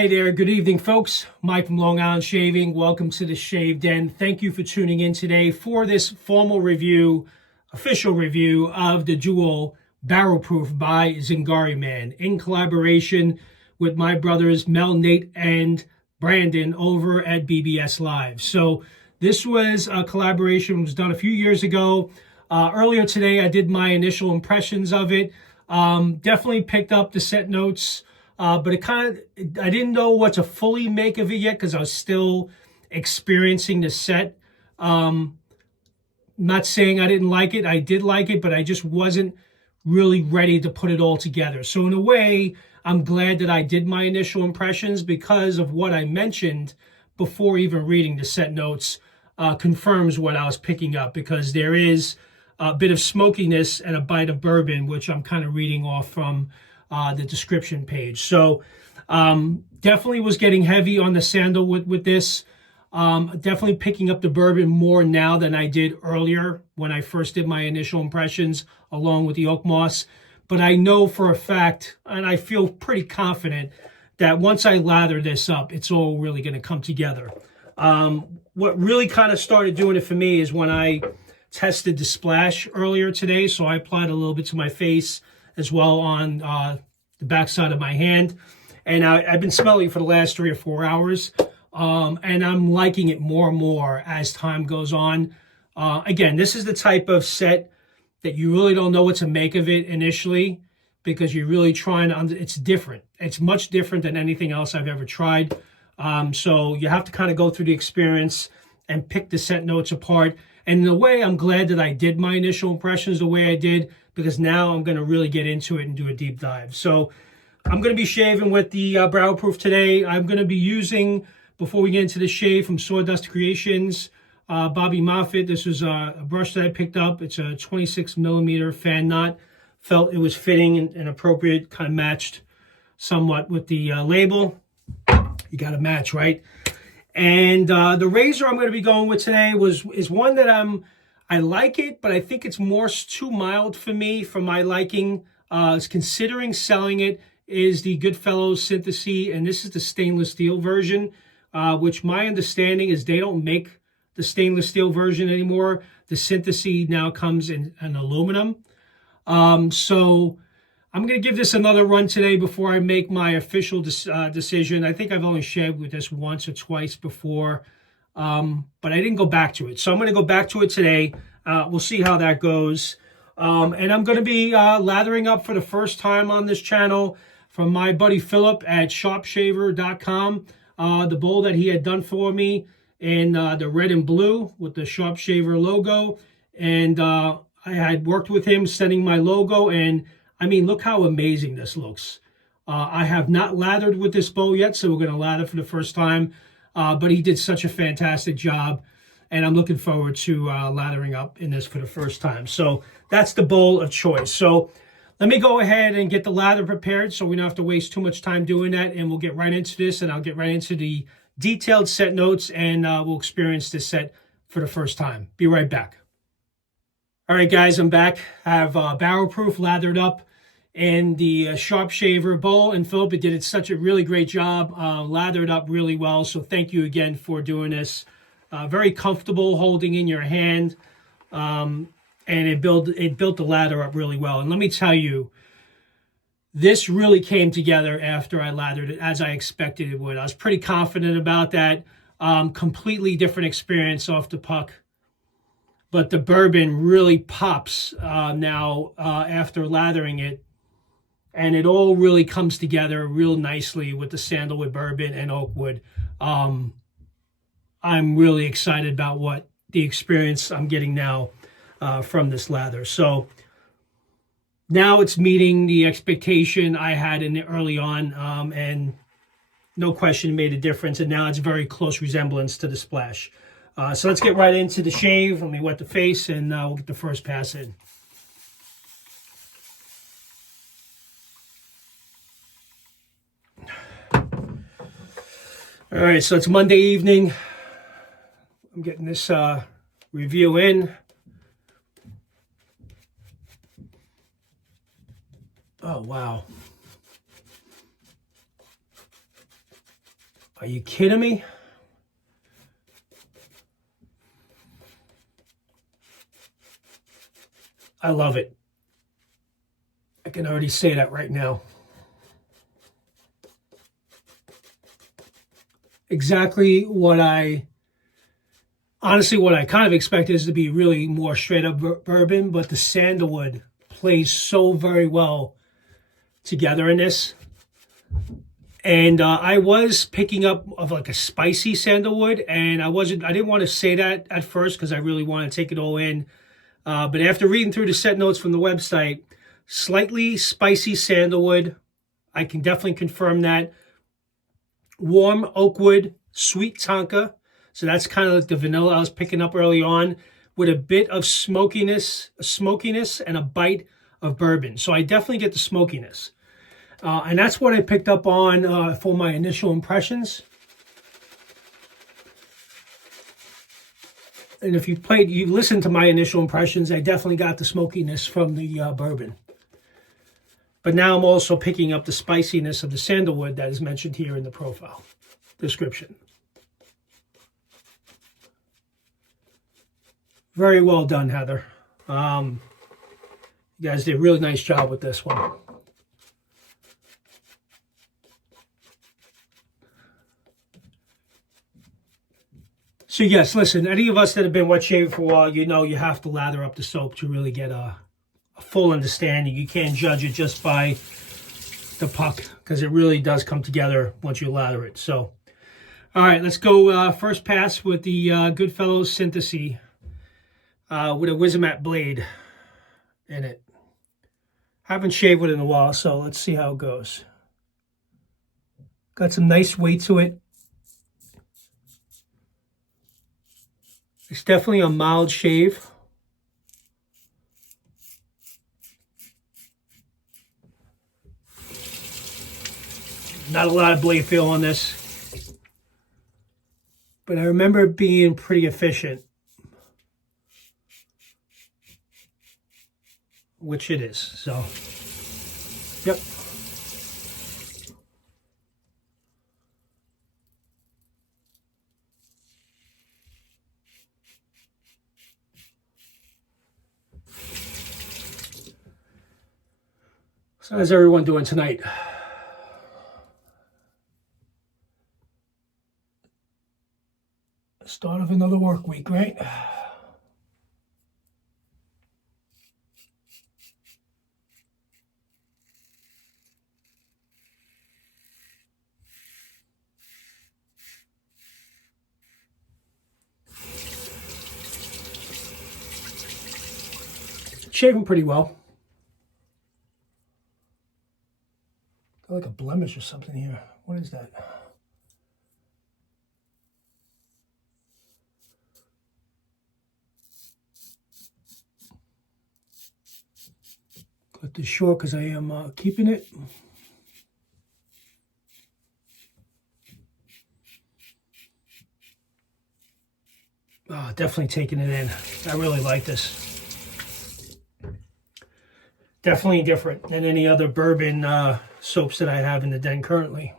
Hey there, good evening, folks. Mike from Long Island Shaving. Welcome to the Shave Den. Thank you for tuning in today for this formal review, official review of the Dual Barrel Proof by Zingari Man in collaboration with my brothers Mel, Nate, and Brandon over at BBS Live. So this was a collaboration, was done a few years ago. Earlier today, I did my initial impressions of it. Definitely picked up the set notes. But I didn't know what to fully make of it yet because I was still experiencing the set. Not saying I didn't like it. I did like it, but I just wasn't really ready to put it all together. So in a way, I'm glad that I did my initial impressions because of what I mentioned before even reading the set notes confirms what I was picking up, because there is a bit of smokiness and a bite of bourbon, which I'm kind of reading off from the description page. So definitely was getting heavy on the sandalwood with this. Definitely picking up the bourbon more now than I did earlier when I first did my initial impressions along with the oak moss. But I know for a fact, and I feel pretty confident, that once I lather this up, it's all really going to come together. What really kind of started doing it for me is when I tested the splash earlier today. So I applied a little bit to my face as well on the backside of my hand. And I've been smelling it for the last 3 or 4 hours. And I'm liking it more and more as time goes on. Again, this is the type of set that you really don't know what to make of it initially, because you're really trying to, it's different. It's much different than anything else I've ever tried. So you have to kind of go through the experience and pick the set notes apart. And in a way, I'm glad that I did my initial impressions the way I did, because now I'm going to really get into it and do a deep dive. So I'm going to be shaving with the Barrel Proof today. I'm going to be using, before we get into the shave, from Sawdust Creations, Bobby Moffitt. This was a brush that I picked up. It's a 26 millimeter fan knot. Felt it was fitting and appropriate, kind of matched somewhat with the label. You got to match, right? And the razor I'm going to be going with today is one that I like it, but I think it's too mild for me, for my liking. Considering selling it, is the Goodfellows Synthesis, and this is the stainless steel version, which my understanding is they don't make the stainless steel version anymore. The Synthesis now comes in an aluminum. So I'm going to give this another run today before I make my official decision. I think I've only shaved with this once or twice before, but I didn't go back to it. So I'm going to go back to it today. We'll see how that goes. And I'm going to be lathering up for the first time on this channel from my buddy Philip at sharpshaver.com. The bowl that he had done for me in the red and blue with the Sharp Shaver logo. And I had worked with him sending my logo, and I mean, look how amazing this looks. I have not lathered with this bowl yet, so we're going to lather for the first time. But he did such a fantastic job, and I'm looking forward to lathering up in this for the first time. So that's the bowl of choice. So let me go ahead and get the lather prepared so we don't have to waste too much time doing that, and we'll get right into this, and I'll get right into the detailed set notes, and we'll experience this set for the first time. Be right back. All right, guys, I'm back. I have Barrel Proof lathered up in the Sharp Shaver bowl, and Philip did such a really great job, lathered up really well. So thank you again for doing this. Very comfortable holding in your hand, and it built the lather up really well. And let me tell you, this really came together after I lathered it as I expected it would. I was pretty confident about that. Completely different experience off the puck. But the bourbon really pops now after lathering it. And it all really comes together real nicely with the sandalwood bourbon and oakwood. I'm really excited about what the experience I'm getting now from this lather. So now it's meeting the expectation I had in early on, and no question made a difference. And now it's very close resemblance to the splash. So let's get right into the shave. Let me wet the face, and we'll get the first pass in. All right, so it's Monday evening. I'm getting this review in. Oh, wow. Are you kidding me? I love it. I can already say that right now. Exactly what I kind of expected is to be really more straight up bourbon, but the sandalwood plays so very well together in this. And I was picking up of like a spicy sandalwood, and I didn't want to say that at first because I really want to take it all in. But after reading through the set notes from the website, slightly spicy sandalwood, I can definitely confirm that. Warm oakwood, sweet tonka. So that's kind of like the vanilla I was picking up early on, with a bit of smokiness, and a bite of bourbon. So I definitely get the smokiness. And that's what I picked up on for my initial impressions. And if you listened to my initial impressions, I definitely got the smokiness from the bourbon. But now I'm also picking up the spiciness of the sandalwood that is mentioned here in the profile description. Very well done, Heather. You guys did a really nice job with this one. So yes, listen, any of us that have been wet shaving for a while, you know you have to lather up the soap to really get a full understanding. You can't judge it just by the puck, because it really does come together once you lather it. So, all right, let's go first pass with the Goodfellows Synthesis with a Wizamat blade in it. Haven't shaved with it in a while, so let's see how it goes. Got some nice weight to it. It's definitely a mild shave. Not a lot of blade feel on this, but I remember it being pretty efficient, which it is. So, yep. So how's everyone doing tonight? Start of another work week, right? Shaving pretty well. Got like a blemish or something here. What is that? Cut this short because I am keeping it. Oh, definitely taking it in. I really like this. Definitely different than any other bourbon soaps that I have in the den currently.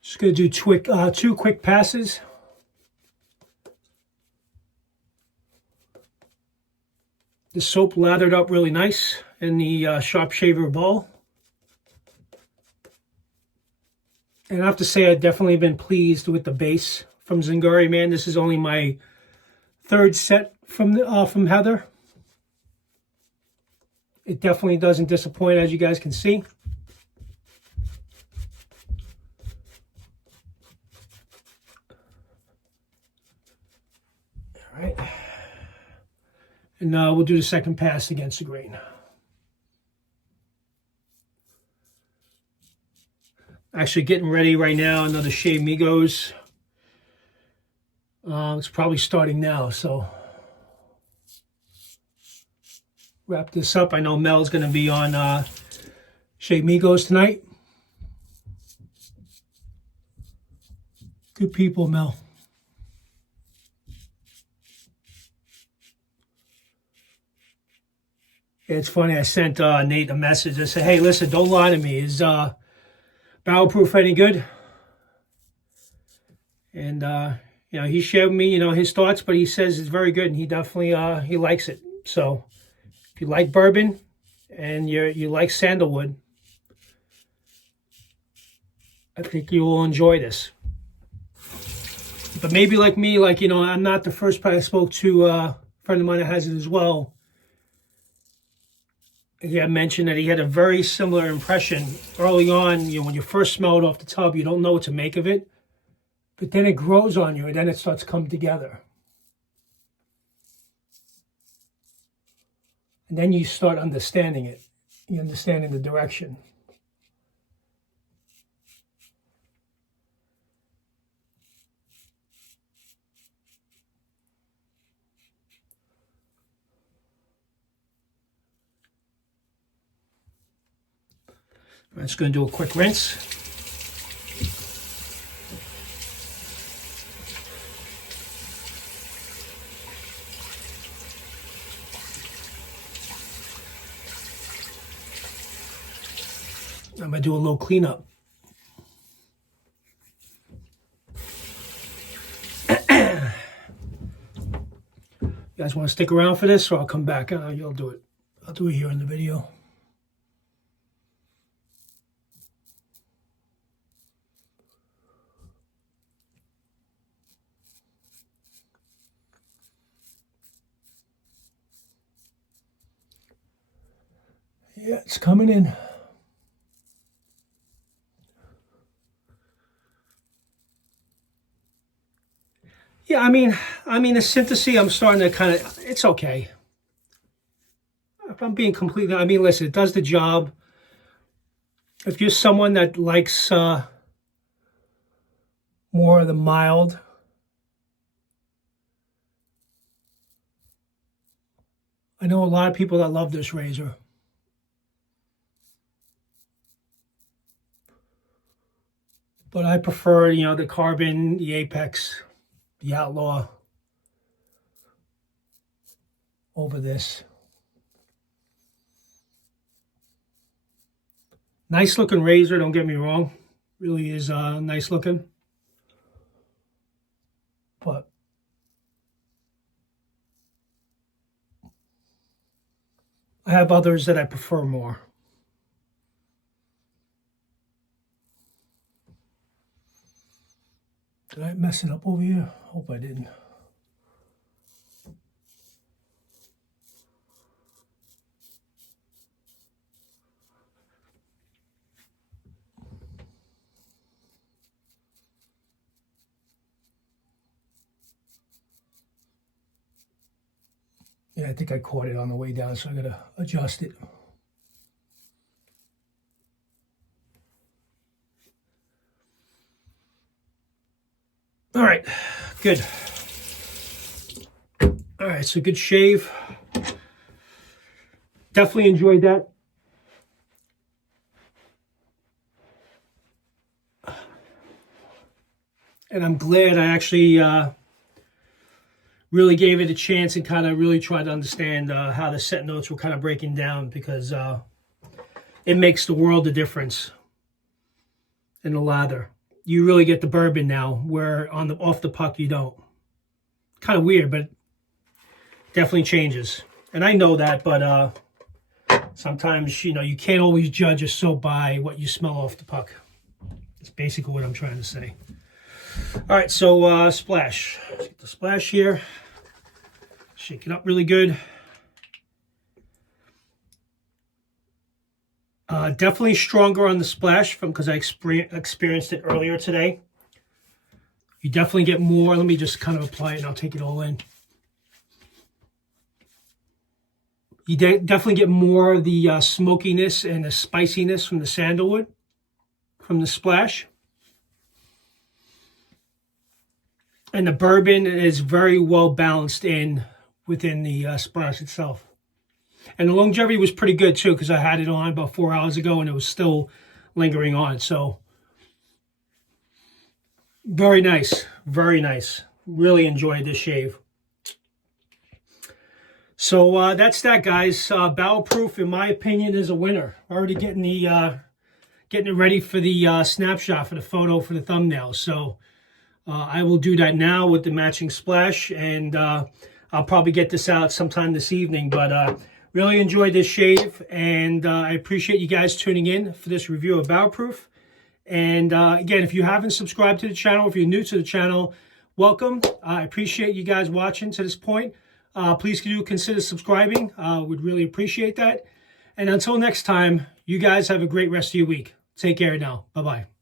Just going to do two quick passes. The soap lathered up really nice in the sharp shaver bowl. And I have to say, I've definitely been pleased with the base from Zingari, man. This is only my third set from Heather. It definitely doesn't disappoint, as you guys can see. All right. And we'll do the second pass against the grain. Actually getting ready right now, another Shave Migos. It's probably starting now, so wrap this up. I know Mel's going to be on Shave Migos tonight. Good people, Mel. It's funny, I sent Nate a message. I said, hey, listen, don't lie to me. Is barrel proof any good? And, you know, he shared with me, you know, his thoughts, but he says it's very good, and he definitely, he likes it. So if you like bourbon and you like Sandalwood, I think you will enjoy this. But maybe like me, like, you know, I'm not the first person I spoke to, a friend of mine that has it as well. He had mentioned that he had a very similar impression early on. You know, when you first smell it off the tub, you don't know what to make of it. But then it grows on you, and then it starts to come together. And then you start understanding it. You understanding the direction. I'm just going to do a quick rinse. I'm going to do a little cleanup. You guys want to stick around for this, or I'll come back? You'll do it. I'll do it here in the video. Yeah, it's coming in. Yeah, I mean, the synthesis, I'm starting to kind of, it's okay. If I'm being completely, I mean, listen, it does the job. If you're someone that likes more of the mild, I know a lot of people that love this razor. But I prefer, you know, the Carbon, the Apex, the Outlaw over this. Nice looking razor, don't get me wrong. Really is nice looking. But I have others that I prefer more. Did I mess it up over here? Hope I didn't. Yeah, I think I caught it on the way down, so I gotta adjust it. All right, good. All right, so good shave. Definitely enjoyed that. And I'm glad I actually really gave it a chance and kind of really tried to understand how the set notes were kind of breaking down, because it makes the world of difference in the lather. You really get the bourbon now, where on the off the puck you don't. Kind of weird, but definitely changes. And I know that, but sometimes, you know, you can't always judge a soap by what you smell off the puck. That's basically what I'm trying to say. All right, so splash. Let's get the splash here. Shake it up really good. Definitely stronger on the splash from because I experienced it earlier today. You definitely get more. Let me just kind of apply it and I'll take it all in. You definitely get more of the smokiness and the spiciness from the sandalwood, from the splash. And the bourbon is very well balanced in within the splash itself. And the longevity was pretty good too, because I had it on about 4 hours ago and it was still lingering on. So very nice, very nice. Really enjoyed this shave. So that's that, guys. Barrel proof, in my opinion, is a winner. Already getting it ready for the snapshot, for the photo, for the thumbnail. So I will do that now with the matching splash, and I'll probably get this out sometime this evening. But really enjoyed this shave, and I appreciate you guys tuning in for this review of Barrel Proof. And again, if you haven't subscribed to the channel, if you're new to the channel, welcome. I appreciate you guys watching to this point. Please do consider subscribing. Would really appreciate that. And until next time, you guys have a great rest of your week. Take care now. Bye-bye.